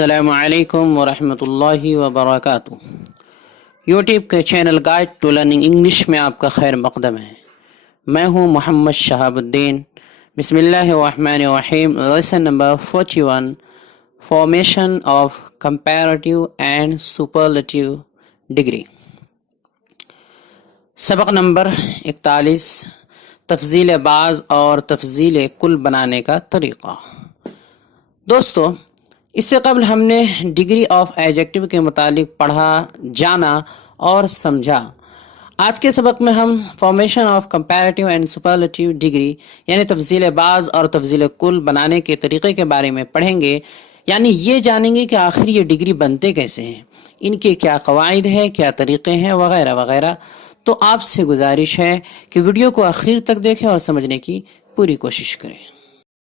السلام علیکم ورحمۃ اللہ وبرکاتہ۔ یوٹیوب کے channel guide to learning English میں آپ کا خیر مقدم ہے۔ میں ہوں محمد شہاب الدین۔ بسم اللہ الرحمن الرحیم۔ Lesson number 41، formation of comparative and superlative degree. سبق نمبر 41، تفضیل بعض اور تفضیل کل بنانے کا طریقہ۔ دوستو، اس سے قبل ہم نے ڈگری آف ایڈجیکٹو کے متعلق پڑھا، جانا اور سمجھا۔ آج کے سبق میں ہم formation of comparative and superlative degree یعنی تفضیل بعض اور تفضیل کل بنانے کے طریقے کے بارے میں پڑھیں گے، یعنی یہ جانیں گے کہ آخر یہ ڈگری بنتے کیسے ہیں، ان کے کیا قواعد ہیں، کیا طریقے ہیں، وغیرہ وغیرہ۔ تو آپ سے گزارش ہے کہ ویڈیو کو آخر تک دیکھیں اور سمجھنے کی پوری کوشش کریں۔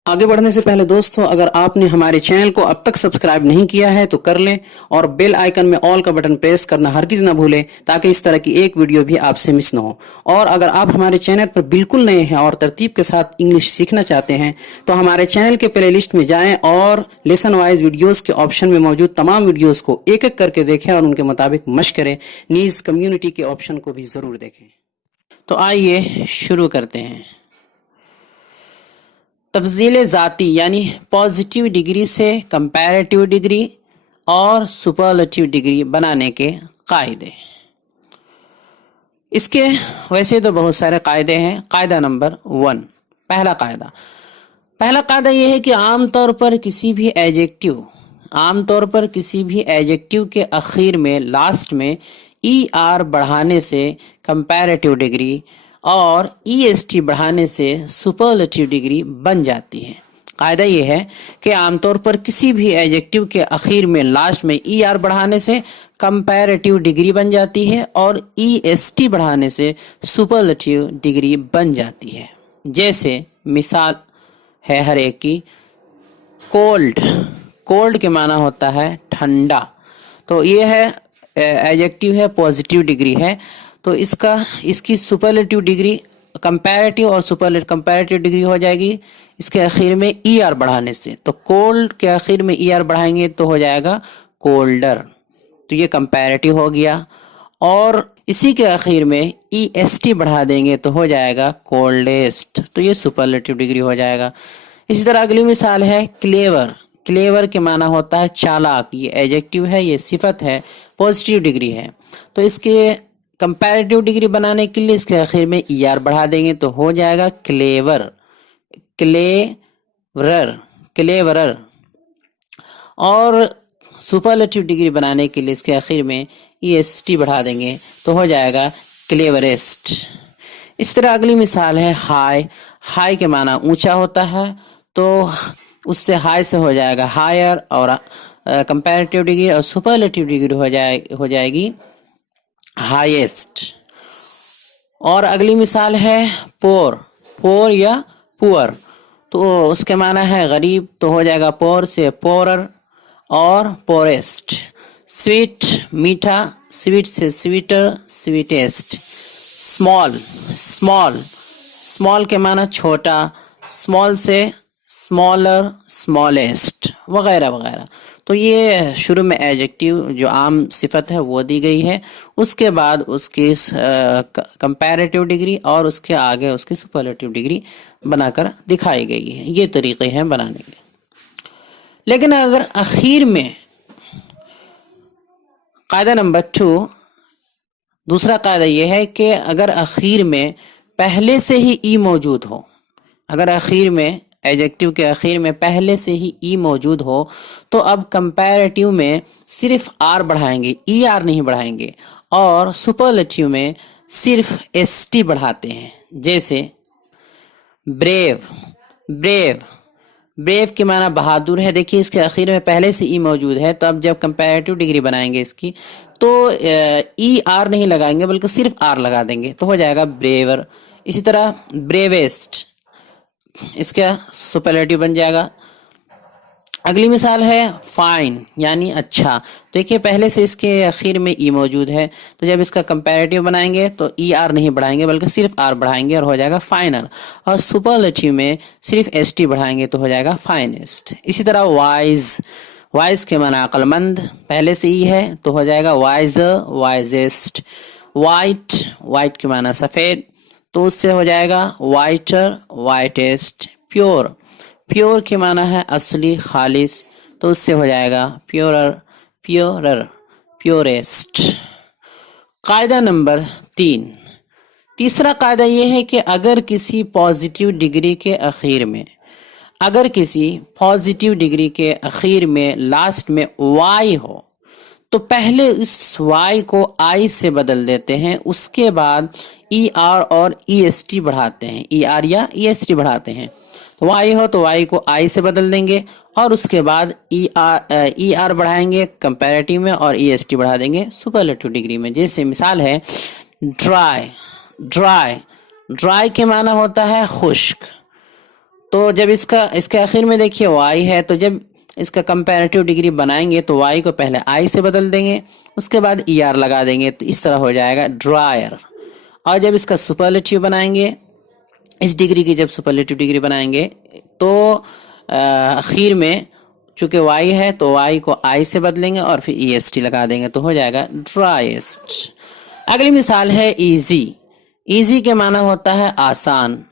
آگے بڑھنے سے پہلے دوستو، اگر آپ نے ہمارے چینل کو اب تک سبسکرائب نہیں کیا ہے تو کر لیں اور بیل آئیکن میں آل کا بٹن پریس کرنا ہرگز نہ بھولیں تاکہ اس طرح کی ایک ویڈیو بھی آپ سے مس نہ ہو۔ اور اگر آپ ہمارے چینل پر بالکل نئے ہیں اور ترتیب کے ساتھ انگلش سیکھنا چاہتے ہیں تو ہمارے چینل کے پلے لسٹ میں جائیں اور لیسن وائز ویڈیوز کے آپشن میں موجود تمام ویڈیوز کو ایک ایک کر کے دیکھیں اور ان کے مطابق مشق کریں۔ نیز کمیونٹی کے آپشن کو بھی ضرور دیکھیں۔ تو آئیے شروع کرتے ہیں۔ تفضیل ذاتی یعنی پازیٹیو ڈگری سے کمپیریٹیو ڈگری اور سپرلیٹیو ڈگری بنانے کے قاعدے۔ اس کے ویسے تو بہت سارے قاعدے ہیں۔ قاعدہ نمبر 1، پہلا قاعدہ یہ ہے کہ عام طور پر کسی بھی ایڈجیکٹو کے اخیر میں لاسٹ میں ای آر بڑھانے سے کمپیریٹیو ڈگری اور ای ایس ٹی بڑھانے سے سپرلیٹیو ڈگری بن جاتی ہے۔ قاعدہ یہ ہے کہ عام طور پر کسی بھی ایڈجیکٹو کے اخیر میں لاسٹ میں ای آر بڑھانے سے کمپیریٹیو ڈگری بن جاتی ہے اور ای ایس ٹی بڑھانے سے سپرلیٹیو ڈگری بن جاتی ہے۔ جیسے مثال ہے ہر ایک کی، کولڈ کے معنی ہوتا ہے ٹھنڈا، تو یہ ہے ایڈجیکٹو ہے، پازیٹیو ڈگری ہے، تو اس کی سپرلیٹیو ڈگری کمپیریٹیو اور کمپیریٹیو ڈگری ہو جائے گی اس کے اخیر میں ای آر بڑھانے سے۔ تو کولڈ کے اخیر میں ای آر بڑھائیں گے تو ہو جائے گا کولڈر، تو یہ کمپیریٹیو ہو گیا۔ اور اسی کے اخیر میں ای ایس ٹی بڑھا دیں گے تو ہو جائے گا کولڈسٹ، تو یہ سپرلیٹیو ڈگری ہو جائے گا۔ اسی طرح اگلی مثال ہے کلیور کے معنی ہوتا ہے چالاک، یہ ایڈجیکٹو ہے، یہ صفت ہے، پازیٹیو ڈگری ہے، تو اس کے کمپیریٹیو ڈگری بنانے کے لیے اس کے آخر میں ای آر بڑھا دیں گے تو ہو جائے گا کلیورر۔ اور سپرلیٹیو ڈگری بنانے کے لیے اس کے آخر میں ای ایس ٹی بڑھا دیں گے تو ہو جائے گا کلیورسٹ۔ اس طرح اگلی مثال ہے ہائی کے معنی اونچا ہوتا ہے، تو اس سے ہائی سے ہو جائے گا ہائر، اور کمپیریٹیو ڈگری اور سپرلیٹیو ڈگری ہو جائے گی ہائیسٹ۔ اور اگلی مثال ہے پور یا پور، تو اس کے معنی ہے غریب، تو ہو جائے گا پور سے پورر اور پوریسٹ۔ سویٹ میٹھا، سویٹ سے سویٹر، سویٹیسٹ۔ اسمال کے معنی چھوٹا، اسمال سے اسمالر، اسمالسٹ، وغیرہ وغیرہ۔ تو یہ شروع میں ایڈجیکٹو جو عام صفت ہے وہ دی گئی ہے، اس کے بعد اس کی کمپیریٹیو ڈگری اور اس کے آگے اس کی سپرلیٹیو ڈگری بنا کر دکھائی گئی ہے۔ یہ طریقے ہیں بنانے کے۔ لیکن اگر اخیر میں، قاعدہ نمبر 2، دوسرا قاعدہ یہ ہے کہ اگر اخیر میں پہلے سے ہی ای موجود ہو، اگر اخیر میں ایڈجیکٹو کے اخیر میں پہلے سے ہی ای موجود ہو تو اب کمپیریٹیو میں صرف آر بڑھائیں گے، ای آر نہیں بڑھائیں گے، اور سپرلیٹیو میں صرف ایس ٹی بڑھاتے ہیں۔ جیسے بریو کے معنی بہادر ہے، دیکھیے اس کے اخیر میں پہلے سے ای موجود ہے، تو اب جب کمپیریٹیو ڈگری بنائیں گے اس کی تو ای آر نہیں لگائیں گے بلکہ صرف آر لگا دیں گے تو ہو جائے گا بریور۔ اسی طرح بریویسٹ، اس کا سپرلیٹیو بن جائے گا۔ اگلی مثال ہے فائن یعنی اچھا، دیکھیے پہلے سے اس کے اخیر میں ای موجود ہے، تو جب اس کا کمپیریٹیو بنائیں گے تو ای آر نہیں بڑھائیں گے بلکہ صرف آر بڑھائیں گے اور ہو جائے گا فائنل، اور سپرلیٹیو میں صرف ایس ٹی بڑھائیں گے تو ہو جائے گا فائنسٹ۔ اسی طرح وائز کے معنی عقل مند، پہلے سے ای ہے تو ہو جائے گا وائزر وائزسٹ. وائٹ، وائٹ کے معنی سفید تو اس سے ہو جائے گا وائٹر وائٹسٹ. پیور، پیور کے معنی ہے اصلی خالص تو اس سے ہو جائے گا پیورر پیورر پیورسٹ. قاعدہ نمبر 3. تیسرا قاعدہ یہ ہے کہ اگر کسی پازیٹیو ڈگری کے اخیر میں، اگر کسی پازیٹیو ڈگری کے اخیر میں لاسٹ میں وائی ہو تو پہلے اس وائی کو آئی سے بدل دیتے ہیں، اس کے بعد ای آر اور ای ایس ٹی بڑھاتے ہیں، ای آر یا ای ایس ٹی بڑھاتے ہیں. وائی ہو تو وائی کو آئی سے بدل دیں گے اور اس کے بعد ای آر بڑھائیں گے کمپیریٹیو میں اور ای ایس ٹی بڑھا دیں گے سپرلیٹیو ڈگری میں. جیسے مثال ہے ڈرائی، ڈرائی، ڈرائی کے معنی ہوتا ہے خشک. تو جب اس کے آخر میں دیکھیے وائی ہے تو جب اس کا کمپیریٹیو ڈگری بنائیں گے تو وائی کو پہلے آئی سے بدل دیں گے، اس کے بعد ای آر لگا دیں گے تو اس طرح ہو جائے گا ڈرائر. اور جب اس کا سپرلیٹیو بنائیں گے، اس ڈگری کی جب سپرلیٹیو ڈگری بنائیں گے تو اخیر میں چونکہ وائی ہے تو وائی کو آئی سے بدلیں گے اور پھر ای ایس ٹی لگا دیں گے تو ہو جائے گا ڈرائیسٹ. اگلی مثال ہے ایزی. ایزی کے معنی ہوتا ہے آسان.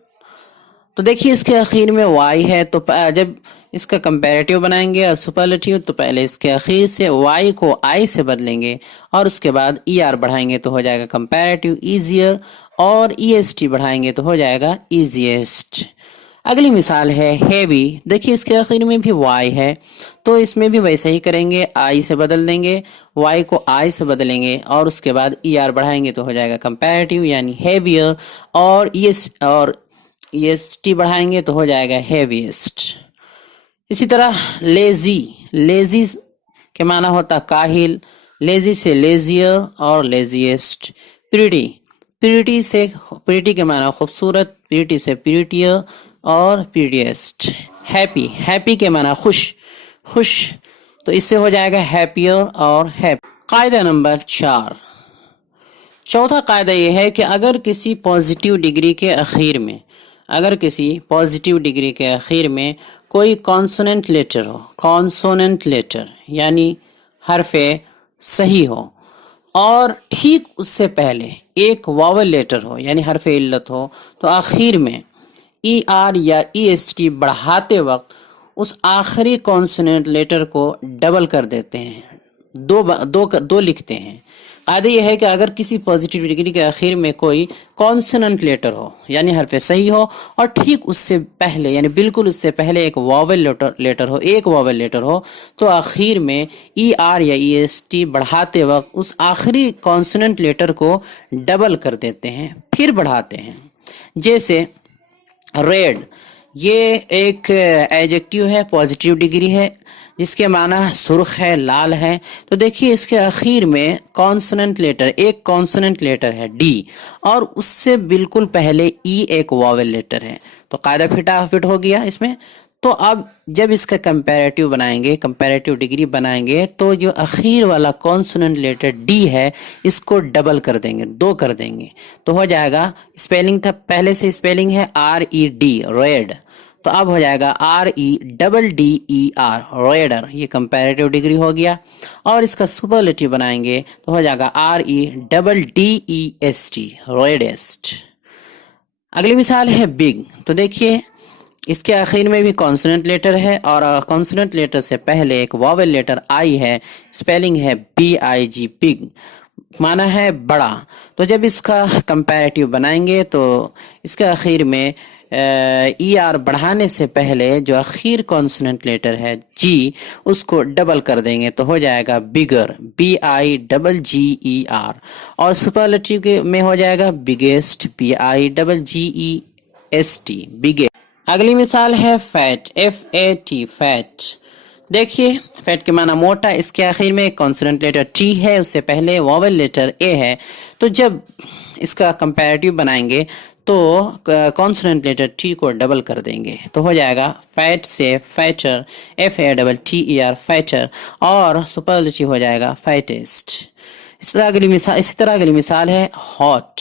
تو دیکھیے اس کے اخیر میں وائی ہے تو جب اس کا کمپیریٹیو بنائیں گے اور سپرلیٹیو تو پہلے اس کے اخیر سے وائی کو آئی سے بدلیں گے اور اس کے بعد ای آر بڑھائیں گے تو ہو جائے گا کمپیریٹیو ایزیئر اور ای ایس ٹی بڑھائیں گے تو ہو جائے گا ایزیسٹ. اگلی مثال ہے ہیوی. دیکھیے اس کے آخر میں بھی وائی ہے تو اس میں بھی ویسے ہی کریں گے، آئی سے بدل دیں گے، وائی کو آئی سے بدلیں گے اور اس کے بعد ای آر بڑھائیں گے تو ہو جائے گا کمپیریٹیو یعنی ہیویئر اور ای ایس ٹی بڑھائیں گے تو ہو جائے گا ہیویسٹ. اسی طرح لیزی. لیزی کے معنی ہوتا کاہل، لیزی سے لیزیئر اور لیزیسٹ. پریٹی، پریٹی کے معنی خوبصورت، پریٹی سے پریٹیئر اور پریٹیسٹ. ہیپی، ہیپی کے معنی خوش، خوش تو اس سے ہو جائے گا ہیپیئر اور ہیپی. قاعدہ نمبر 4. چوتھا قاعدہ یہ ہے کہ اگر کسی پازیٹیو ڈگری کے اخیر میں، اگر کسی پازیٹیو ڈگری کے اخیر میں کوئی کانسوننٹ لیٹر ہو، کانسوننٹ لیٹر یعنی حرف صحیح ہو اور ٹھیک اس سے پہلے ایک واول لیٹر ہو یعنی حرف علت ہو تو آخر میں ای آر یا ای ایس ٹی بڑھاتے وقت اس آخری کانسوننٹ لیٹر کو ڈبل کر دیتے ہیں، دو لکھتے ہیں. قاعدہ یہ ہے کہ اگر کسی پازیٹیو ڈگری کے آخر میں کوئی کانسوننٹ لیٹر ہو یعنی حرف صحیح ہو اور ٹھیک اس سے پہلے یعنی بالکل اس سے پہلے ایک واول لیٹر ہو تو آخر میں ای آر یا ای ایس ٹی بڑھاتے وقت اس آخری کانسوننٹ لیٹر کو ڈبل کر دیتے ہیں پھر بڑھاتے ہیں. جیسے ریڈ، یہ ایک ایڈجیکٹیو ہے، پازیٹیو ڈگری ہے جس کے معنی سرخ ہے، لال ہے. تو دیکھیے اس کے اخیر میں کانسوننٹ لیٹر، ایک کانسوننٹ لیٹر ہے ڈی اور اس سے بالکل پہلے ای ایک واول لیٹر ہے تو قاعدہ فٹ ہو گیا اس میں. تو اب جب اس کا کمپیریٹیو بنائیں گے، کمپیریٹیو ڈگری بنائیں گے تو جو اخیر والا کانسوننٹ لیٹر ڈی ہے اس کو ڈبل کر دیں گے، 2 کر دیں گے تو ہو جائے گا، اسپیلنگ تھا پہلے سے اسپیلنگ ہے آر ای ڈی ریڈ تو اب ہو جائے گا R E double D E R redder. یہ کمپیریٹیو ڈگری ہو گیا اور اس کا سپرلیٹیو بنائیں گے تو ہو جائے گا R E double D E S T reddest. اگلی مثال ہے بگ. تو دیکھیے اس کے آخر میں بھی کانسوننٹ لیٹر ہے اور کانسوننٹ لیٹر سے پہلے ایک واول لیٹر آئی ہے، اسپیلنگ ہے بی آئی جی بگ، معنی ہے بڑا. تو جب اس کا کمپیریٹیو بنائیں گے تو اس کے آخر میں ای آر بڑھانے سے پہلے جو اخیر کانسوننٹ لیٹر ہے جی اس کو ڈبل کر دیں گے تو ہو جائے گا bigger, B I double G E R اور سپرلیٹیو میں ہو جائے گا biggest, B I double G E S T biggest. اگلی مثال ہے fat, F A T fat. دیکھیے فیٹ کے معنی موٹا، اس کے آخر میں کانسوننٹ لیٹر ٹی ہے، اس سے پہلے واول لیٹر اے ہے تو جب اس کا کمپیریٹیو بنائیں گے تو کانسوننٹ لیٹر ٹی کو ڈبل کر دیں گے تو ہو جائے گا فیٹ سے fatter, F A double T E R fatter اور سپرلیٹیو ہو جائے گا فیٹسٹ. اسی طرح اگلی مثال ہے ہاٹ،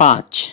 5,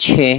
6,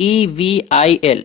EVIL,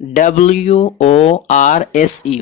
WORSE,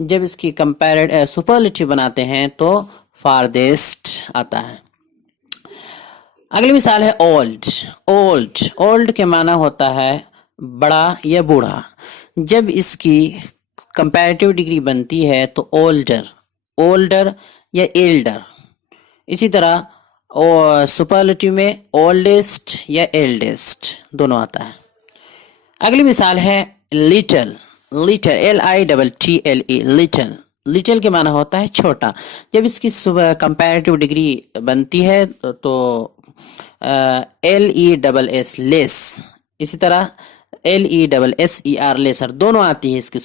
جب اس کی سپرلیٹو بناتے ہیں تو فاردیسٹ آتا ہے. اگلی مثال ہے اولڈ. اولڈ کے معنی ہوتا ہے بڑا یا بوڑھا. جب اس کی کمپیریٹیو ڈگری بنتی ہے تو اولڈر یا ایلڈر. اسی طرح سپرلیٹو میں اولڈسٹ یا ایلڈسٹ دونوں آتا ہے. اگلی مثال ہے لٹل. لٹل کے معنی ہوتا ہے چھوٹا. جب اس کی کمپیریٹیو ڈگری بنتی ہے تو LESS لیس. اسی طرح LESSER لیسر دونوں آتی ہے اس کی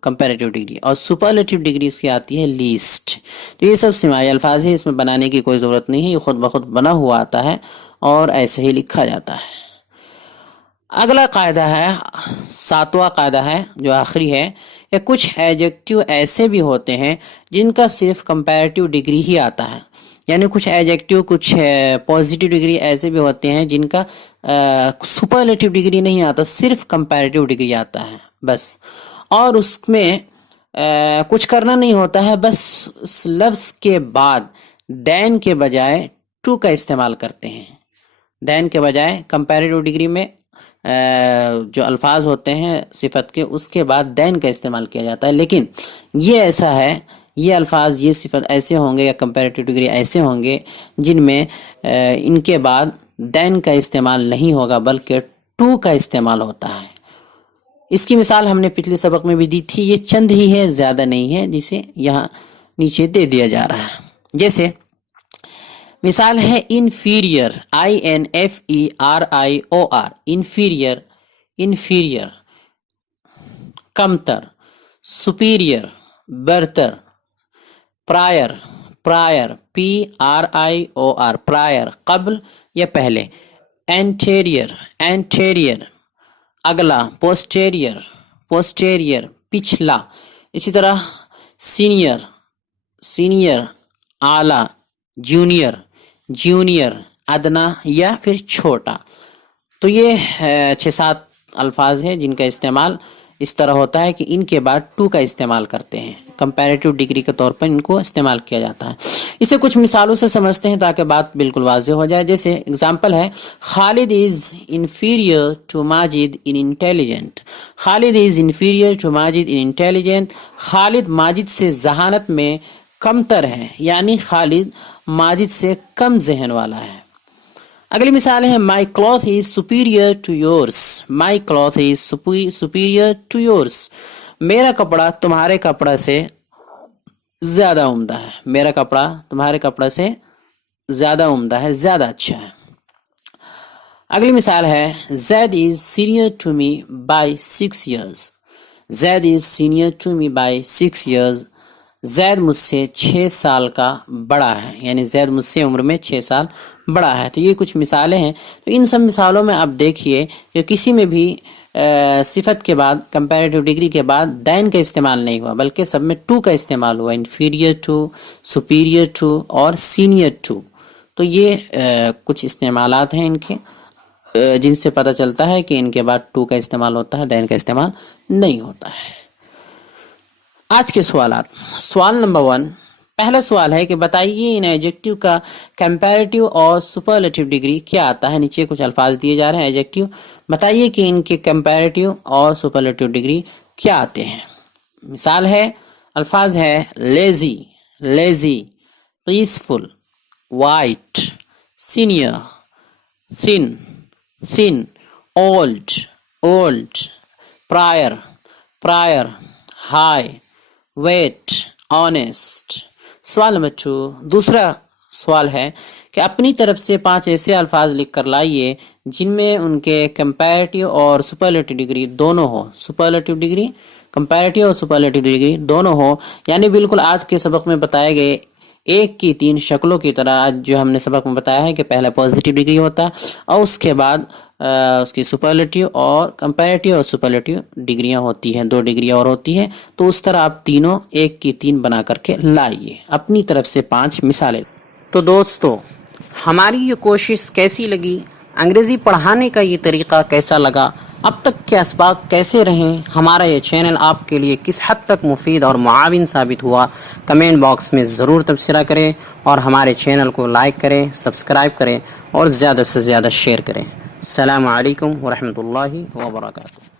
کمپیریٹیو ڈگری. اور سپرلیٹیو ڈگری اس کی آتی ہے لیسٹ. تو یہ سب سماعی الفاظ ہیں, اس میں بنانے کی کوئی ضرورت نہیں ہے, یہ خود بخود بنا ہوا آتا ہے اور ایسے ہی لکھا جاتا ہے. اگلا قاعدہ ہے, 7واں قاعدہ ہے جو آخری ہے, کہ کچھ ایڈجیکٹیو ایسے بھی ہوتے ہیں جن کا صرف کمپیریٹیو ڈگری ہی آتا ہے. یعنی کچھ ایڈجیکٹیو, کچھ پازیٹیو ڈگری ایسے بھی ہوتے ہیں جن کا سپرلیٹیو ڈگری نہیں آتا, صرف کمپیریٹیو ڈگری آتا ہے بس. اور اس میں کچھ کرنا نہیں ہوتا ہے, بس اس لفظ کے بعد دین کے بجائے ٹو کا استعمال کرتے ہیں. دین کے بجائے کمپیریٹیو ڈگری میں جو الفاظ ہوتے ہیں صفت کے, اس کے بعد دین کا استعمال کیا جاتا ہے. لیکن یہ ایسا ہے, یہ الفاظ, یہ صفت ایسے ہوں گے یا کمپیریٹیو ڈگری ایسے ہوں گے جن میں ان کے بعد دین کا استعمال نہیں ہوگا بلکہ ٹو کا استعمال ہوتا ہے. اس کی مثال ہم نے پچھلے سبق میں بھی دی تھی, یہ چند ہی ہے, زیادہ نہیں ہے, جسے یہاں نیچے دے دیا جا رہا ہے. جیسے مثال ہے انفیریئر, INFERIOR, انفیریئر کمتر, سپیریئر برتر, پرائر PRIOR پرائر قبل یا پہلے, اینٹیریئر اگلا, پوسٹیریئر پچھلا. اسی طرح سینئر اعلیٰ, جونیئر ادنا یا پھر چھوٹا. تو یہ 6-7 الفاظ ہیں جن کا استعمال اس طرح ہوتا ہے کہ ان کے بعد ٹو کا استعمال کرتے ہیں, کمپیریٹیو ڈگری کے طور پر ان کو استعمال کیا جاتا ہے. اسے کچھ مثالوں سے سمجھتے ہیں تاکہ بات بالکل واضح ہو جائے. جیسے اگزامپل ہے, Khalid is inferior to Majid in intelligent. Khalid Majid سے ذہانت میں کمتر ہے, یعنی خالد ماجد سے کم ذہن والا ہے. اگلی مثال ہے my cloth is superior to yours. میرا کپڑا تمہارے کپڑا سے زیادہ عمدہ ہے. میرا کپڑا تمہارے کپڑا سے زیادہ عمدہ ہے, زیادہ اچھا ہے. اگلی مثال ہے Zaid is senior to me by 6 years. Zaid مجھ سے 6 سال کا بڑا ہے, یعنی زید مجھ سے عمر میں 6 سال بڑا ہے. تو یہ کچھ مثالیں ہیں. تو ان سب مثالوں میں آپ دیکھیے کہ کسی میں بھی صفت کے بعد کمپیریٹیو ڈگری کے بعد دین کا استعمال نہیں ہوا بلکہ سب میں ٹو کا استعمال ہوا, انفیریئر ٹو, سپیریئر ٹو اور سینئر ٹو. تو یہ کچھ استعمالات ہیں ان کے جن سے پتہ چلتا ہے کہ ان کے بعد ٹو کا استعمال ہوتا ہے, دین کا استعمال نہیں ہوتا ہے. آج کے سوالات. سوال نمبر 1, پہلا سوال ہے کہ بتائیے ان ایڈجیکٹیو کا کمپیریٹیو اور سپرلیٹیو ڈگری کیا آتا ہے. نیچے کچھ الفاظ دیے جا رہے ہیں ایڈجیکٹیو, بتائیے کہ ان کے کمپیریٹیو اور سپرلیٹیو ڈگری کیا آتے ہیں. مثال ہے, الفاظ ہے lazy, peaceful, white, senior, thin, old, prior, high, weight, honest. سوال نمبر 2, دوسرا سوال ہے کہ اپنی طرف سے 5 ایسے الفاظ لکھ کر لائیے جن میں ان کے کمپیریٹیو اور سپرلیٹیو ڈگری دونوں ہو. کمپیریٹیو اور سپرلیٹیو ڈگری دونوں ہو, یعنی بالکل آج کے سبق میں بتائے گئے 1 کی 3 شکلوں کی طرح. آج جو ہم نے سبق میں بتایا ہے کہ پہلا پازیٹیو ڈگری ہوتا ہے اور اس کے بعد اس کی سپرلیٹیو اور کمپیریٹیو اور سپرلیٹیو ڈگریاں ہوتی ہیں, 2 ڈگریاں اور ہوتی ہیں. تو اس طرح آپ تینوں 1 کی 3 بنا کر کے لائیے, اپنی طرف سے 5 مثالیں. تو دوستو, ہماری یہ کوشش کیسی لگی, انگریزی پڑھانے کا یہ طریقہ کیسا لگا, اب تک کے اسباق کیسے رہیں، ہمارا یہ چینل آپ کے لیے کس حد تک مفید اور معاون ثابت ہوا، کمنٹ باکس میں ضرور تبصرہ کریں اور ہمارے چینل کو لائک کریں، سبسکرائب کریں اور زیادہ سے زیادہ شیئر کریں۔ السلام علیکم ورحمۃ اللہ وبرکاتہ۔